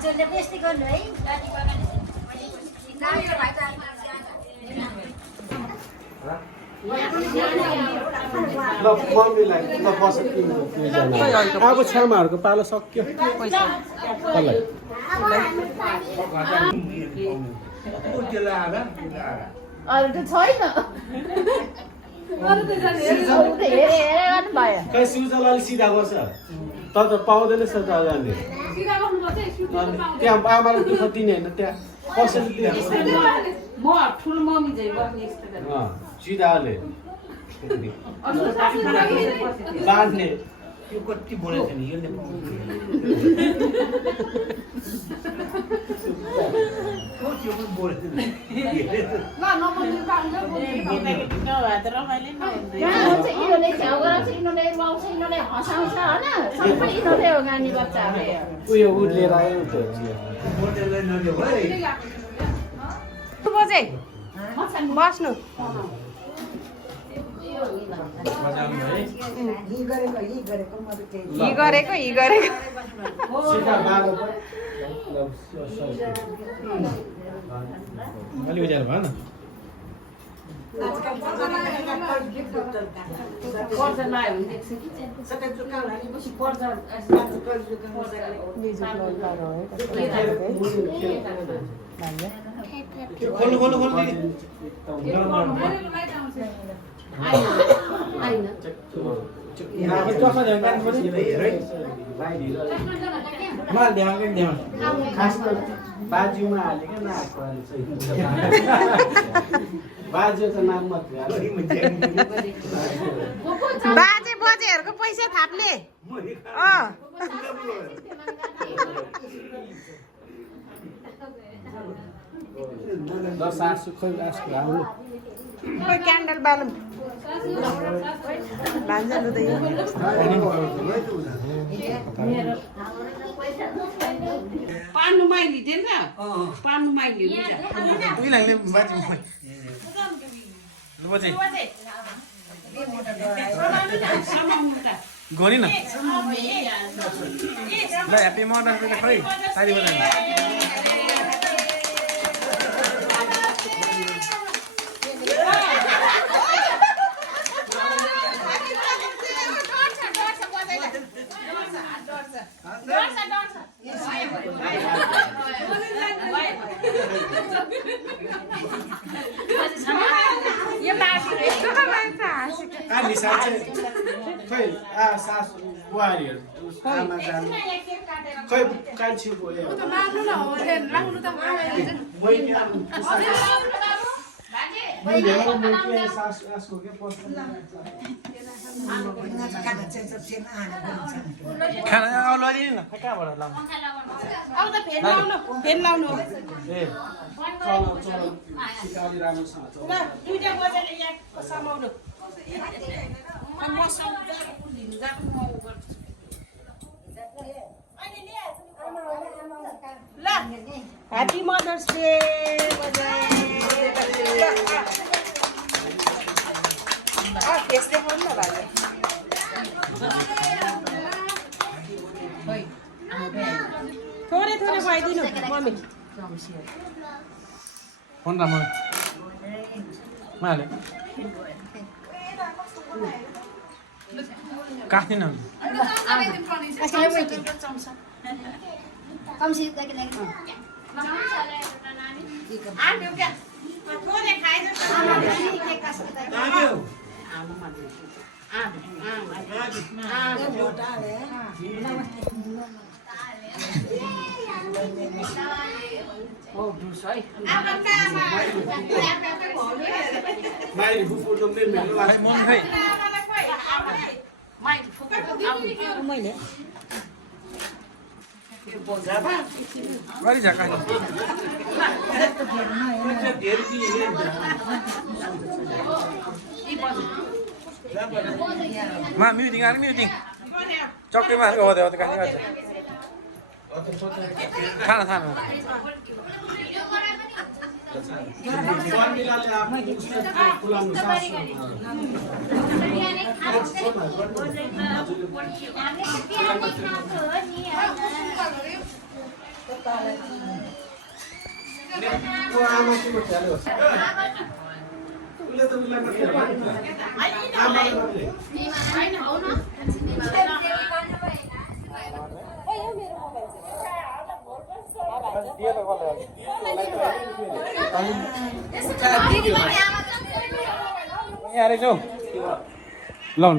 हजुरले बेस्ती गर्नु है ल मम्मीलाई ल बस अब छ्यामाहरूको पालो सक्यो कसलाई अरू त छैन खै सिउजलाले सिधा गर्छ त त पाउँदैन छ त जाने त्यहाँ आमालाई दुःख दिने होइन त्यहाँ कसैले म ठुल मम्मी चाहिँ बस्ने सिधाले बाँध्ने यो कति बोलेको नि यसले उयो लिएर आयो बस्नु हि गरेको अलि उज्यालो भएन खोल्नु खोल्नु खोल्नु बाजुमा हालेको नआएको बाजु त नाम मात्रै बाजे बजेहरूको पैसा थाप्ने सासु खोइ आसको आउनु खोइ क्यान्डल बालौँ भान्जा लुँदै पान्नु माइली दिन्छ पान्नु माइली दुई लाग्ने बाजी गरी न ल ह्याप्पी मदर्स डे खै सारी बजाउनु खै सासु बुहारीहरू आमा जानु खै कान्छी बोल्यो सासु के खाना लगिदिनु न कहाँबाट लाउनु फेन लाउनु ए चलाउ सिकाउने राम्रोसँग दुईटा बजेर यहाँ समाउनु ल ह्याप्पी मदर्स डे फेस देखाउनु न भाइ थोरै थोरै खुवाइदिनु मम्मी फोन राम्रो माले काट्दिन माइली फुफू डुम्दै मेरो लागि मन खै मैले गरी झका मा म्युजिक आर म्युजिक चक्रीमा हो दे हो कानी गर्छ खाना खाना आमाको च्यालो उसले त उसलाई मात्रै आमालाई मात्रै यहाँ रहेछ हौ लाउन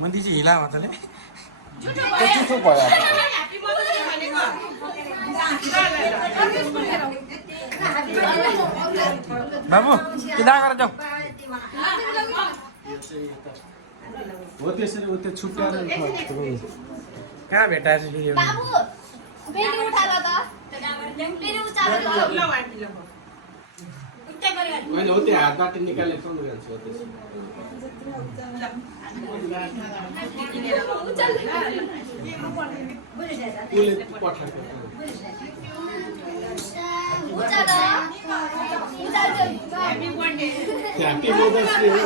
मन्दी चाहिँ हिला मजाले जुठो भयो बाबु किदा गरेर जाऊ हो त्यसरी उ त्यो छुट्याएर कहाँ भेटाएछ फेरि यो? होइन हो त्यो हातबाट निकाल्ने कम जान्छ हो त्यसो उसले पठाएको ह्याप्पी मदर्स डे हो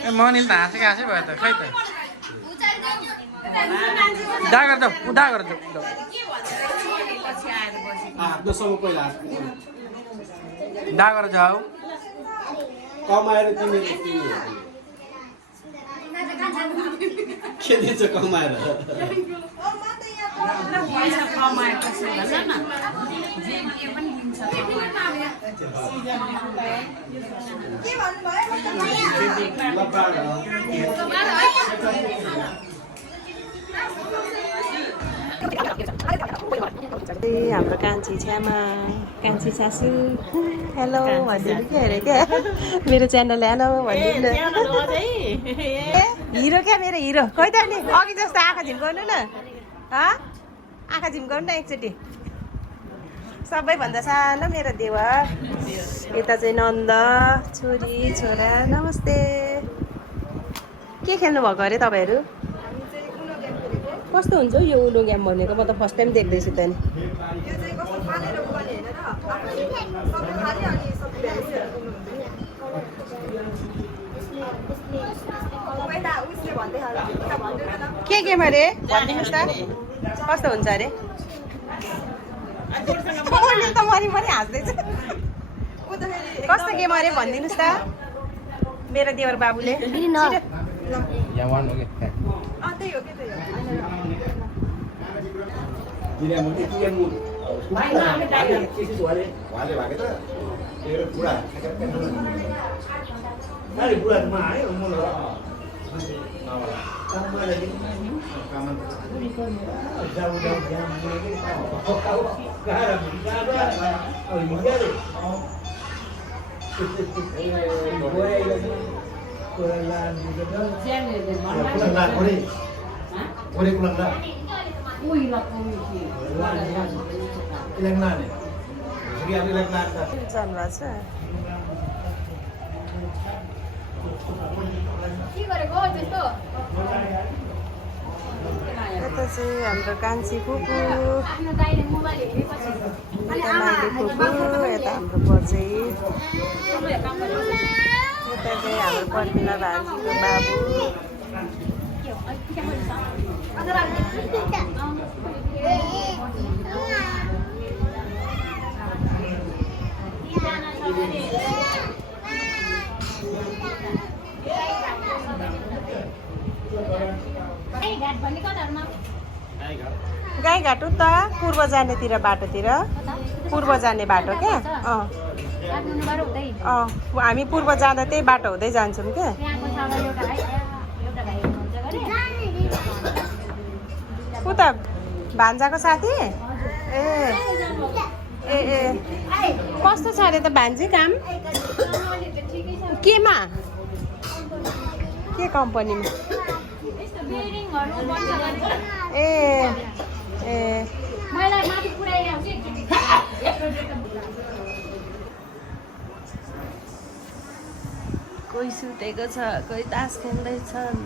ए मनिल त हाँसेको हाँसै भयो त खै त उदा गरेर जाऊ उदा गरेर जाऊ हात्नुसम्म पहिला हात उदा गरेर जाऊ कमाएर तिमीले के दिन्छ कमाएर हाम्रो कान्छी छ्यामा कान्छी सासू हेलो भनिदिनु के अरे क्या मेरो च्यानल हेलो भनिदिनु हिरो क्या मेरो हिरो खोइ त नि अघि जस्तो आँखा झिम्काउनु न आँखा झिम्काउनु न एकचोटि सबैभन्दा सानो मेरो देवर यता चाहिँ नन्द छोरी छोरा नमस्ते के खेल्नु भएको अरे तपाईँहरू कस्तो हुन्छ हौ यो उनो गेम भनेको म त फर्स्ट टाइम देख्दैछु त नि के गेम अरे भनिदिनुहोस् त कस्तो हुन्छ अरे त मरि हाँस्दैछु कस्तो गेम अरे भनिदिनुहोस् त मेरो देवर बाबुले यता चाहिँ हाम्रो कान्छी फुपू यता हाम्रो बजै यता चाहिँ हाम्रो पर्मिला भान्जीको बाबु गाईघाट उता पूर्व जानेतिर बाटोतिर पूर्व जाने बाटो क्या हामी पूर्व जाँदा त्यही बाटो हुँदै जान्छौँ क्या उता भान्जाको साथी ए ए ए कस्तो छ अरे त भान्जी काम केमा के कम्पनीमा ए ए कोही सुतेको छ कोही तास खेल्दैछन्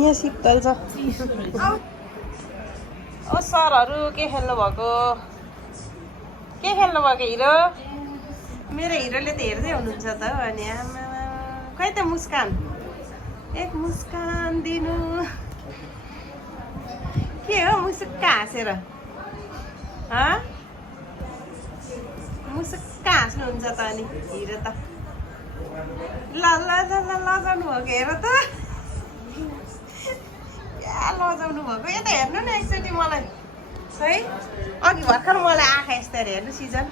यहाँ शीतल छ ओ सरहरू के खेल्नु भएको हिरो मेरो हिरोले त हेर्दै हुनुहुन्छ त अनि आमा खै त मुस्कान एक मुस्कान दिनु के हो मुसुक्क हाँसेर मुसुक्क हाँस्नुहुन्छ त अनि हिरो त ल लजाउनु भएको हेर त लजाउनु भएको यता हेर्नु न एकचोटि मलाई है अघि भर्खर मलाई आँखा यस्तो अरे हेर्नु सिजन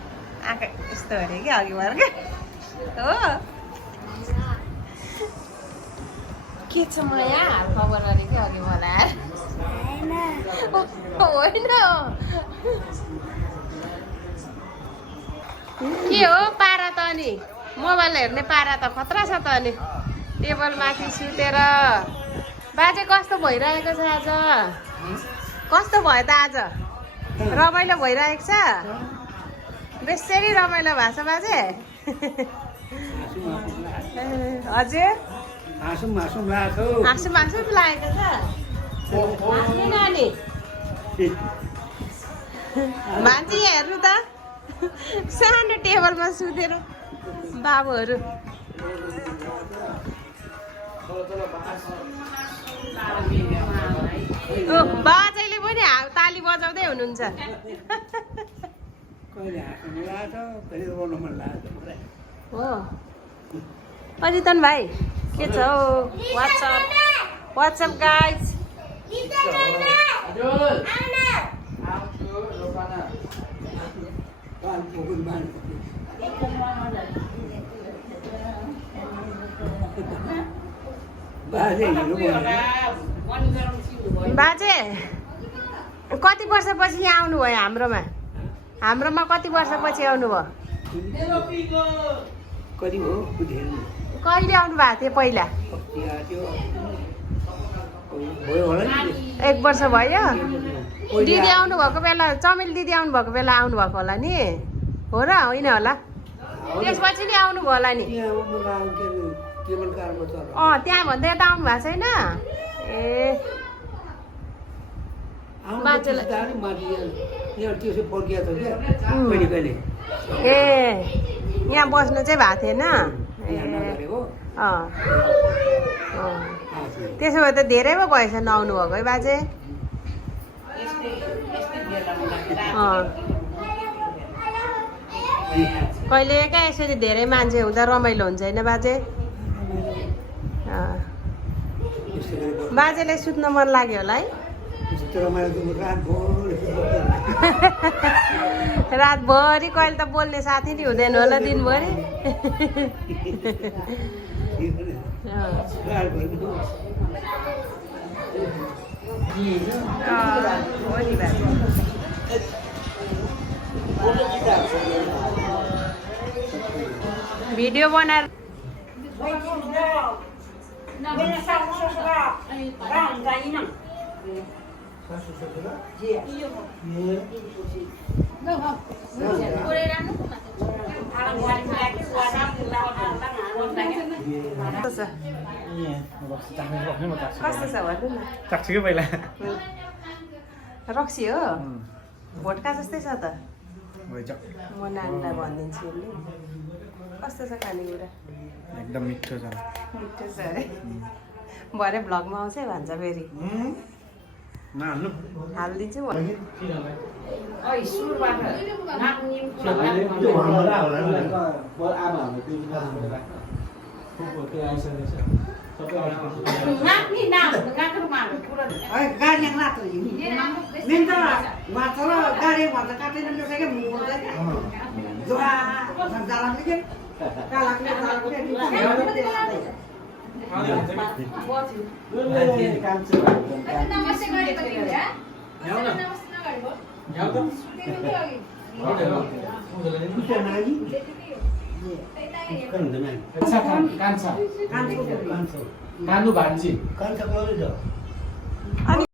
आँखा यस्तो अरे कि अघि भर्खर हो के छ म यहाँ हाल खबर अरे कि अघि मलाई होइन के हो पारा त अनि मोबाइल हेर्ने पारा त खतरा छ त अनि टेबलमाथि सुतेर बाजे कस्तो भइरहेको छ आज कस्तो भयो त आज रमाइलो भइरहेको छ बेसरी रमाइलो भएको छ बाजे हजुर हाँसु लागेको छ नानी मान्छे यहाँ हेर्नु त सानो टेबलमा सुतेर बाबुहरू बाजेले पनि ताली बजाउँदै हुनुहुन्छ हो अरितन भाइ के छ हौ वाट्सएप गाइज बाजे कति वर्षपछि यहाँ आउनुभयो हाम्रोमा कति वर्षपछि आउनुभयो कहिले आउनु भएको थियो पहिला 1 वर्ष भयो दिदी आउनुभएको बेला चमेली दिदी आउनुभएको बेला आउनुभएको होला नि हो र होइन होला त्यसपछि नि आउनुभयो होला नि त्यहाँ भन्दा यता आउनु भएको छैन ए ए यहाँ बस्नु चाहिँ भएको थिएन त्यसो भए त धेरै पो भएछ नआउनु भएको है बाजे कहिले क्या यसरी धेरै मान्छे हुँदा रमाइलो हुन्छ होइन बाजे बाजेले सुत्न मन लाग्यो होला है रातभरि कहिले त बोल्ने साथी नि हुँदैन होला दिनभरि भिडियो बनाएर कस्तो छ भन्नु न चाख्छु पहिला रक्सी हो भोटका जस्तै छ त म नानीलाई भनिदिन्छु नि कस्तो छ खानेकुरा एकदम मिठो छ अरे भरे भ्लगमा आउँछ है भन्छ फेरि हालिदिन्छु यहाँ त कान्नु भान्जी कान्छा गयो नि त अनि